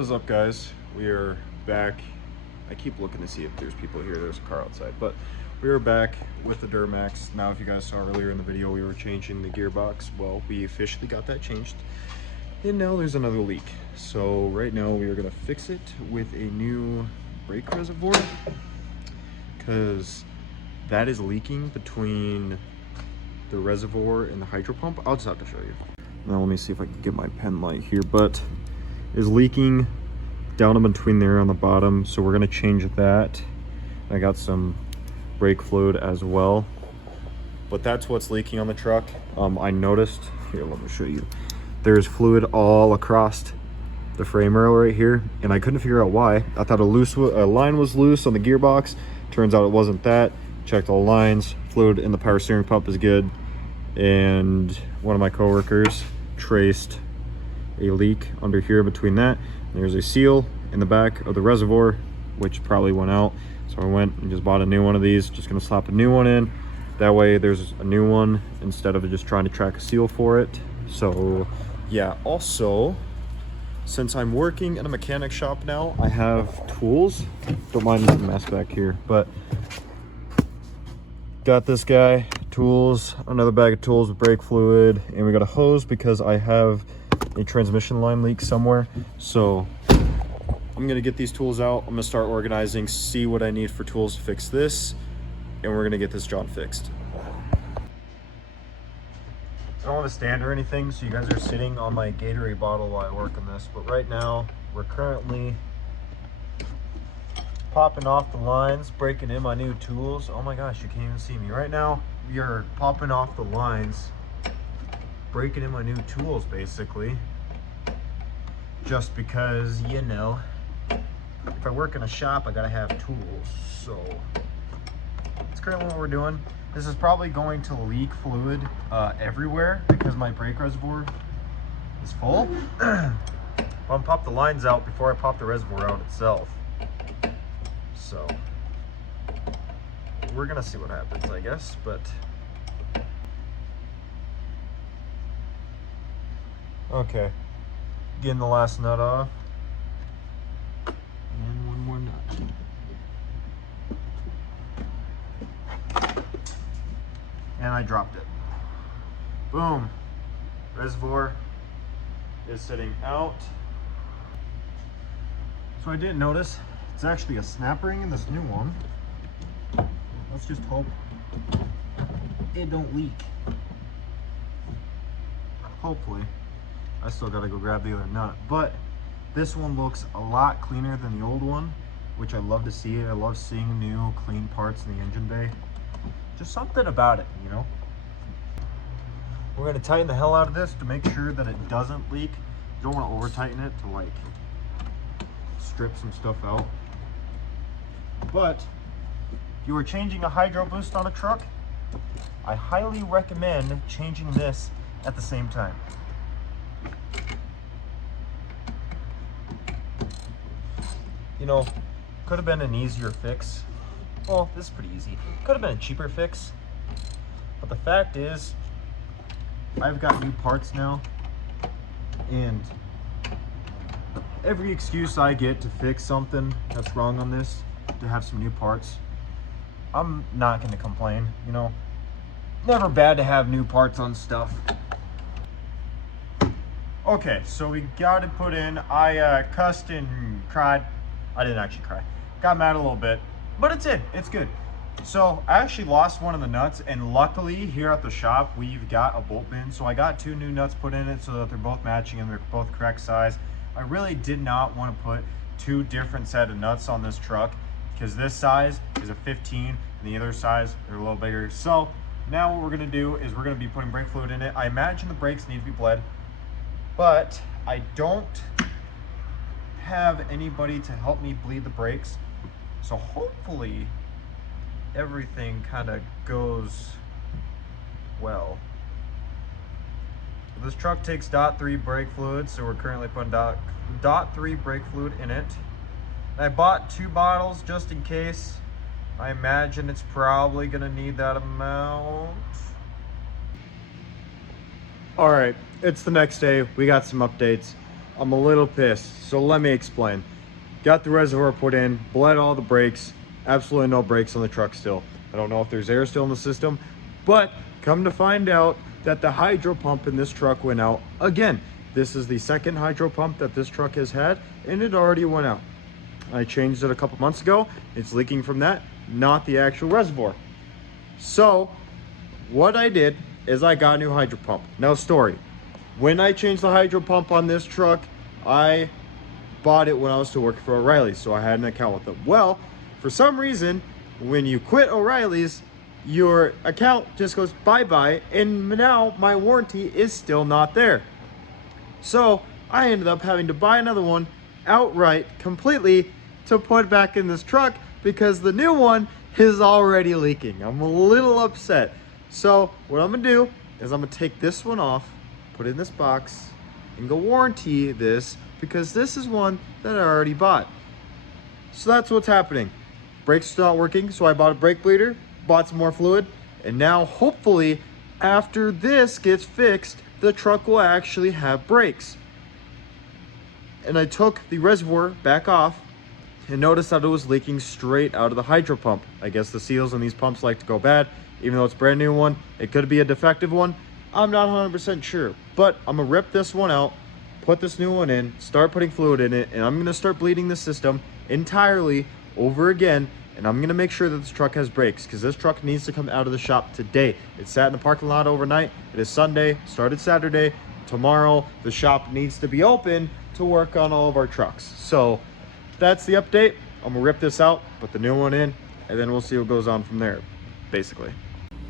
is up, guys? We are back. I keep looking to see if there's people here. There's a car outside, but we are back with the Duramax. Now, if you guys saw earlier in the video, we were changing the gearbox. Well, we officially got that changed, and now there's another leak. So right now we are gonna fix it with a new brake reservoir, because that is leaking between the reservoir and the hydro pump. I'll just have to show you. Now let me see if I can get my pen light here, but is leaking down in between there on the bottom, so we're going to change that. I got some brake fluid as well, but that's what's leaking on the truck. I noticed here, let me show you, there's fluid all across the frame rail right here, and I couldn't figure out why. I thought a line was loose on the gearbox. Turns out it wasn't that. Checked all lines, fluid in the power steering pump is good, and one of my coworkers traced a leak under here between that. There's a seal in the back of the reservoir, which probably went out. So I went and just bought a new one of these. Just gonna slap a new one in. That way there's a new one instead of just trying to track a seal for it. So yeah, also, since I'm working in a mechanic shop now, I have tools. Don't mind the mess back here, but got this guy, tools, another bag of tools with brake fluid, and we got a hose because I have a transmission line leak somewhere. So I'm gonna get these tools out. I'm gonna start organizing, see what I need for tools to fix this, and we're gonna get this job fixed. I don't have a stand or anything, so you guys are sitting on my Gatorade bottle while I work on this, but right now we're currently popping off the lines, breaking in my new tools. Oh my gosh, you can't even see me. Right now, we are popping off the lines, breaking in my new tools, basically. Just because, you know, if I work in a shop, I gotta have tools. So, that's currently what we're doing. This is probably going to leak fluid everywhere because my brake reservoir is full. I'm gonna pop the lines out before I pop the reservoir out itself. So we're gonna see what happens, I guess, but okay, getting the last nut off, and one more nut, and I dropped it. Boom, reservoir is sitting out. So I didn't notice, it's actually a snap ring in this new one. Let's just hope it don't leak. Hopefully. I still gotta go grab the other nut, but this one looks a lot cleaner than the old one, which I love to see. I love seeing new clean parts in the engine bay. Just something about it, you know? We're gonna tighten the hell out of this to make sure that it doesn't leak. You don't wanna over tighten it to like strip some stuff out. But if you are changing a hydro boost on a truck, I highly recommend changing this at the same time. You know, could have been an easier fix. Well, this is pretty easy. Could have been a cheaper fix. But the fact is, I've got new parts now, and every excuse I get to fix something that's wrong on this, to have some new parts, I'm not going to complain. You know, never bad to have new parts on stuff. Okay, so we got it put in. I cussed and cried. I didn't actually cry. Got mad a little bit, but it's in. It's good. So I actually lost one of the nuts, and luckily here at the shop we've got a bolt bin. So I got two new nuts put in it so that they're both matching and they're both correct size. I really did not want to put two different set of nuts on this truck, because this size is a 15 and the other size are a little bigger. So now what we're going to do is we're going to be putting brake fluid in it. I imagine the brakes need to be bled, but I don't have anybody to help me bleed the brakes, so hopefully everything kind of goes well. This truck takes .3 brake fluid, so we're currently putting .3 brake fluid in it. I bought 2 bottles just in case. I imagine it's probably gonna need that amount. All right, it's the next day. We got some updates. I'm a little pissed. So let me explain. Got the reservoir put in, bled all the brakes, absolutely no brakes on the truck still. I don't know if there's air still in the system, but come to find out that the hydro pump in this truck went out again. This is the second hydro pump that this truck has had, and it already went out. I changed it a couple months ago. It's leaking from that, not the actual reservoir. So what I did is I got a new hydro pump. Now story, when I changed the hydro pump on this truck, I bought it when I was still working for O'Reilly's, so I had an account with them. Well, for some reason, when you quit O'Reilly's, your account just goes bye-bye, and now my warranty is still not there. So I ended up having to buy another one outright, completely, to put back in this truck because the new one is already leaking. I'm a little upset. So what I'm gonna do is I'm gonna take this one off, put it in this box, and go warranty this because this is one that I already bought. So that's what's happening. Brakes are not working, so I bought a brake bleeder, bought some more fluid, and now hopefully after this gets fixed, the truck will actually have brakes. And I took the reservoir back off and noticed that it was leaking straight out of the hydro pump. I guess the seals in these pumps like to go bad, even though it's a brand new one. It could be a defective one. I'm not 100% sure, but I'm gonna rip this one out, put this new one in, start putting fluid in it, and I'm gonna start bleeding the system entirely over again. And I'm gonna make sure that this truck has brakes because this truck needs to come out of the shop today. It sat in the parking lot overnight. It is Sunday, started Saturday. Tomorrow, the shop needs to be open to work on all of our trucks. So that's the update. I'm gonna rip this out, put the new one in, and then we'll see what goes on from there, basically.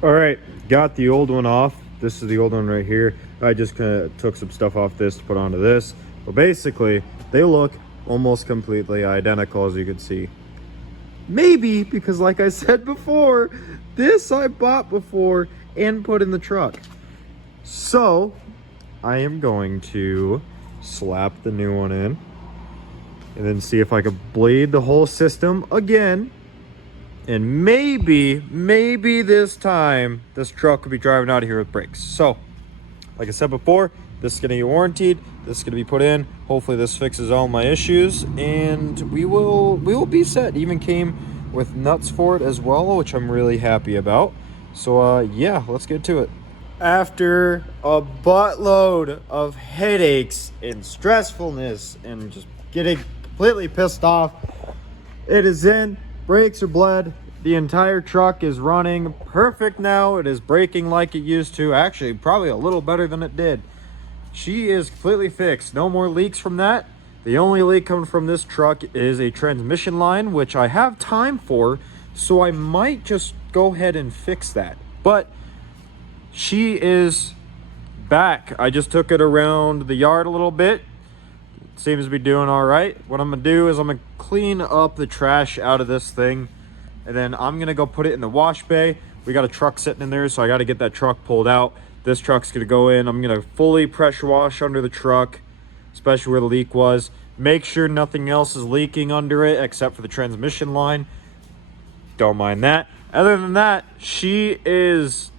All right, got the old one off. This is the old one right here. I just kind of took some stuff off this to put onto this. But basically, they look almost completely identical, as you can see. Maybe because, like I said before, this I bought before and put in the truck. So I am going to slap the new one in and then see if I could bleed the whole system again. And maybe this time this truck could be driving out of here with brakes. So like I said before, this is going to be warranted. This is going to be put in. Hopefully this fixes all my issues and we will be set. It even came with nuts for it as well, which I'm really happy about. So yeah, let's get to it. After a buttload of headaches and stressfulness and just getting completely pissed off, it is in. Brakes are bled. The entire truck is running perfect now. It is braking like it used to. Actually, probably a little better than it did. She is completely fixed. No more leaks from that. The only leak coming from this truck is a transmission line, which I have time for, so I might just go ahead and fix that. But she is back. I just took it around the yard a little bit. It seems to be doing all right. What I'm gonna do is I'm gonna clean up the trash out of this thing, and then I'm gonna go put it in the wash bay. We got a truck sitting in there, so I got to get that truck pulled out. This truck's gonna go in. I'm gonna fully pressure wash under the truck, especially where the leak was. Make sure nothing else is leaking under it except for the transmission line. Don't mind that. Other than that, she is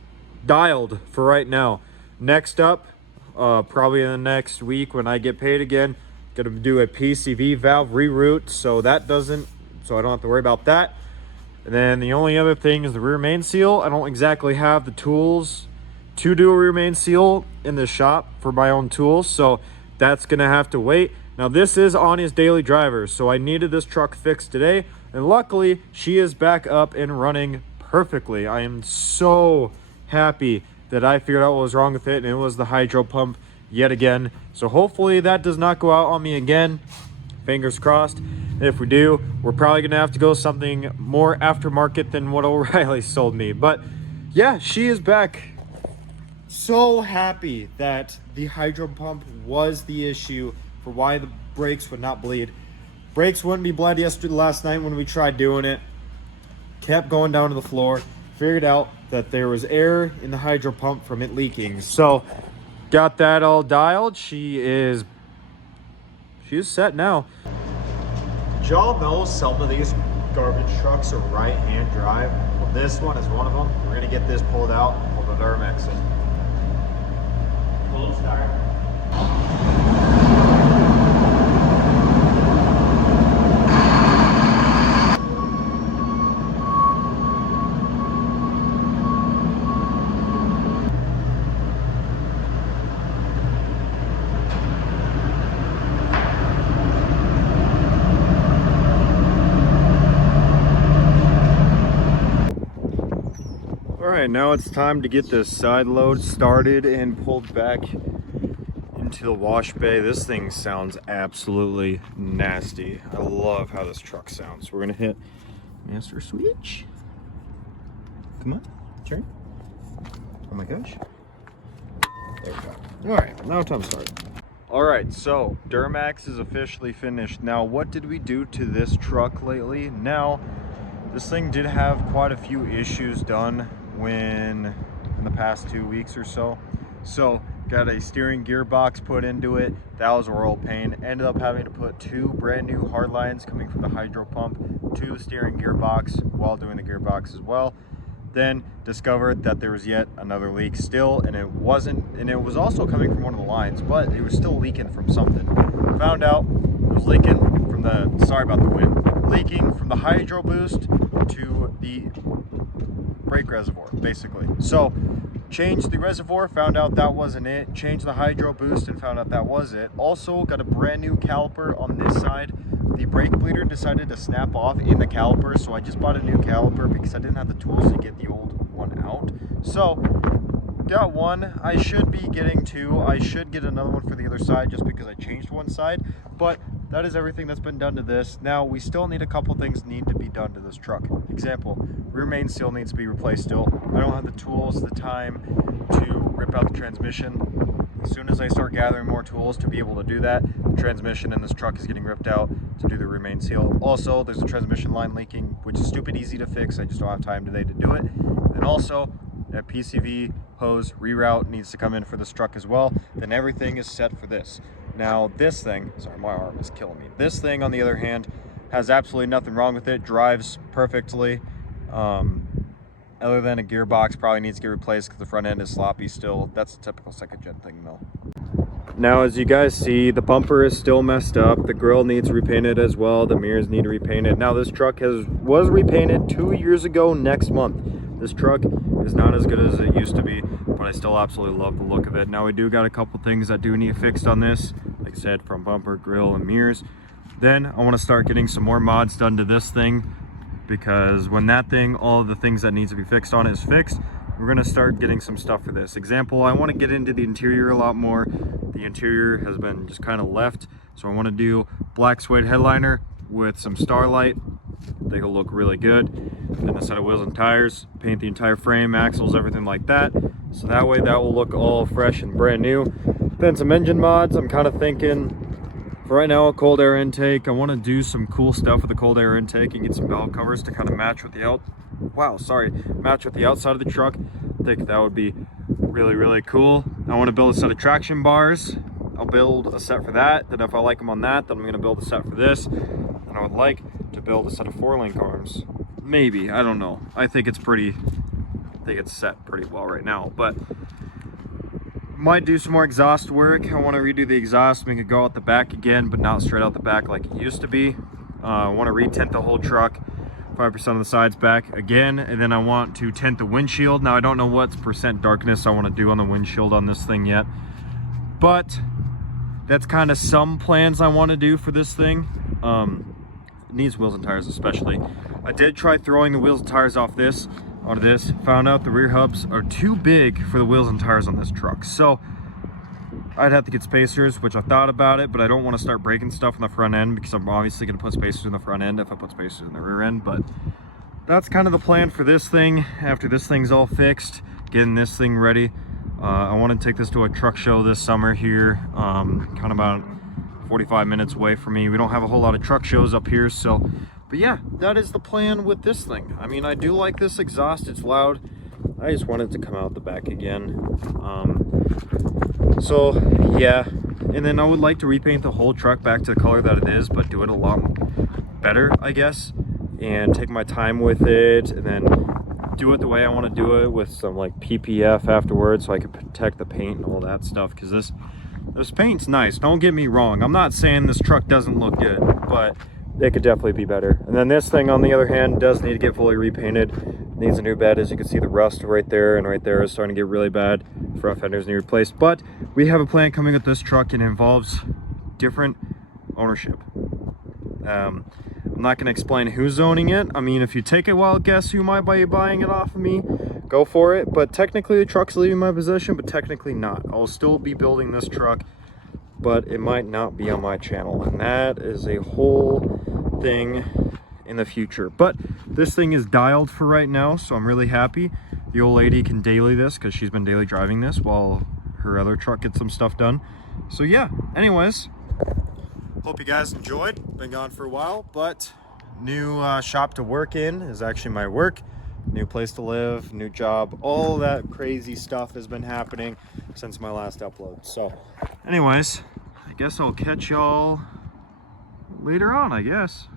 dialed for right now. Next up, probably in the next week when I get paid again, gonna do a PCV valve reroute, so I don't have to worry about that. And then the only other thing is the rear main seal. I don't exactly have the tools to do a rear main seal in the shop for my own tools, so that's gonna have to wait. Now this is Anya's daily driver, so I needed this truck fixed today, and luckily she is back up and running perfectly. I am so happy that I figured out what was wrong with it, and it was the hydro pump yet again. So hopefully that does not go out on me again. Fingers crossed. If we do, we're probably gonna have to go something more aftermarket than what O'Reilly sold me. But yeah, she is back. So happy that the hydro pump was the issue for why the brakes would not bleed. Brakes wouldn't be bled last night when we tried doing it. Kept going down to the floor. Figured out that there was air in the hydro pump from it leaking. So got that all dialed. She's set now. Did y'all know some of these garbage trucks are right-hand drive? Well, this one is one of them. We're gonna get this pulled out and pull the duramax in. Cold start. right, now it's time to get this side load started and pulled back into the wash bay. This thing sounds absolutely nasty. I love how this truck sounds. We're gonna hit master switch. Come on, turn. Oh my gosh. There we go. All right, now time to start. All right, so Duramax is officially finished. Now, what did we do to this truck lately? Now, this thing did have quite a few issues done in the past 2 weeks or so. So, got a steering gearbox put into it. That was a royal pain. Ended up having to put 2 brand new hard lines coming from the hydro pump to the steering gearbox while doing the gearbox as well. Then discovered that there was yet another leak still, and it was also coming from one of the lines, but it was still leaking from something. Found out it was leaking from the, sorry about the wind, leaking from the hydro boost to the brake reservoir, basically. So changed the reservoir, found out that wasn't it. Changed the hydro boost and found out that was it. Also got a brand new caliper on this side. The brake bleeder decided to snap off in the caliper, so I just bought a new caliper because I didn't have the tools to get the old one out. So got one. I should be getting 2. I should get another one for the other side just because I changed one side, but that is everything that's been done to this. Now we still need a couple things need to be done to this truck. Example, rear main seal needs to be replaced still. I don't have the tools, the time to rip out the transmission. As soon as I start gathering more tools to be able to do that, the transmission in this truck is getting ripped out to do the rear main seal. Also, there's a transmission line leaking, which is stupid easy to fix. I just don't have time today to do it. And also, that PCV hose reroute needs to come in for this truck as well. Then everything is set for this. Now this thing, sorry, my arm is killing me. This thing, on the other hand, has absolutely nothing wrong with it. Drives perfectly. Other than a gearbox probably needs to get replaced because the front end is sloppy still. That's a typical second gen thing though. Now, as you guys see, the bumper is still messed up. The grille needs repainted as well. The mirrors need repainted. Now, this truck was repainted 2 years ago next month. This truck is not as good as it used to be, but I still absolutely love the look of it. Now, we do got a couple things that do need fixed on this, like I said, from bumper, grille, and mirrors. Then I want to start getting some more mods done to this thing, because when that thing, all of the things that needs to be fixed on is fixed, we're going to start getting some stuff for this. Example, I want to get into the interior a lot more. The interior has been just kind of left, so I want to do black suede headliner with some starlight. I think it'll look really good. Then a set of wheels and tires, paint the entire frame, axles, everything like that. So that way that will look all fresh and brand new. Then some engine mods. I'm kind of thinking, for right now, a cold air intake. I want to do some cool stuff with the cold air intake and get some bell covers to kind of match with the match with the outside of the truck. I think that would be really, really cool. I want to build a set of traction bars. I'll build a set for that. Then if I like them on that, then I'm going to build a set for this. And I would like to build a set of 4-link arms. Maybe, I don't know. I think it's set pretty well right now, but might do some more exhaust work. I want to redo the exhaust, make it go out the back again, but not straight out the back like it used to be. I want to re-tint the whole truck, 5% of the sides back again, and then I want to tint the windshield. Now I don't know what percent darkness I want to do on the windshield on this thing yet, but that's kind of some plans I want to do for this thing. It needs wheels and tires especially. I did try throwing the wheels and tires onto this, found out the rear hubs are too big for the wheels and tires on this truck. So I'd have to get spacers, which I thought about it, but I don't want to start breaking stuff on the front end because I'm obviously going to put spacers in the front end if I put spacers in the rear end. But that's kind of the plan for this thing. After this thing's all fixed, getting this thing ready. I want to take this to a truck show this summer here, kind of about 45 minutes away from me. We don't have a whole lot of truck shows up here, so, but yeah, that is the plan with this thing. I mean, I do like this exhaust. It's loud. I just want it to come out the back again. So yeah, and then I would like to repaint the whole truck back to the color that it is, but do it a lot better, I guess, and take my time with it, and then do it the way I want to do it with some like PPF afterwards, so I can protect the paint and all that stuff. Because this paint's nice, don't get me wrong. I'm not saying this truck doesn't look good, but it could definitely be better. And then this thing, on the other hand, does need to get fully repainted. Needs a new bed. As you can see, the rust right there and right there is starting to get really bad. Front fenders need replaced. But we have a plan coming with this truck, and it involves different ownership. I'm not going to explain who's owning it. I mean, if you take a wild guess who might be buying it off of me, go for it. But technically the truck's leaving my possession, but technically not. I'll still be building this truck, but it might not be on my channel, and that is a whole thing in the future. But this thing is dialed for right now, so I'm really happy. The old lady can daily this because she's been daily driving this while her other truck gets some stuff done. So yeah, anyways, hope you guys enjoyed. Been gone for a while, but new shop to work in is actually my work. New place to live, new job, all that crazy stuff has been happening since my last upload. So anyways, I guess I'll catch y'all later on, I guess.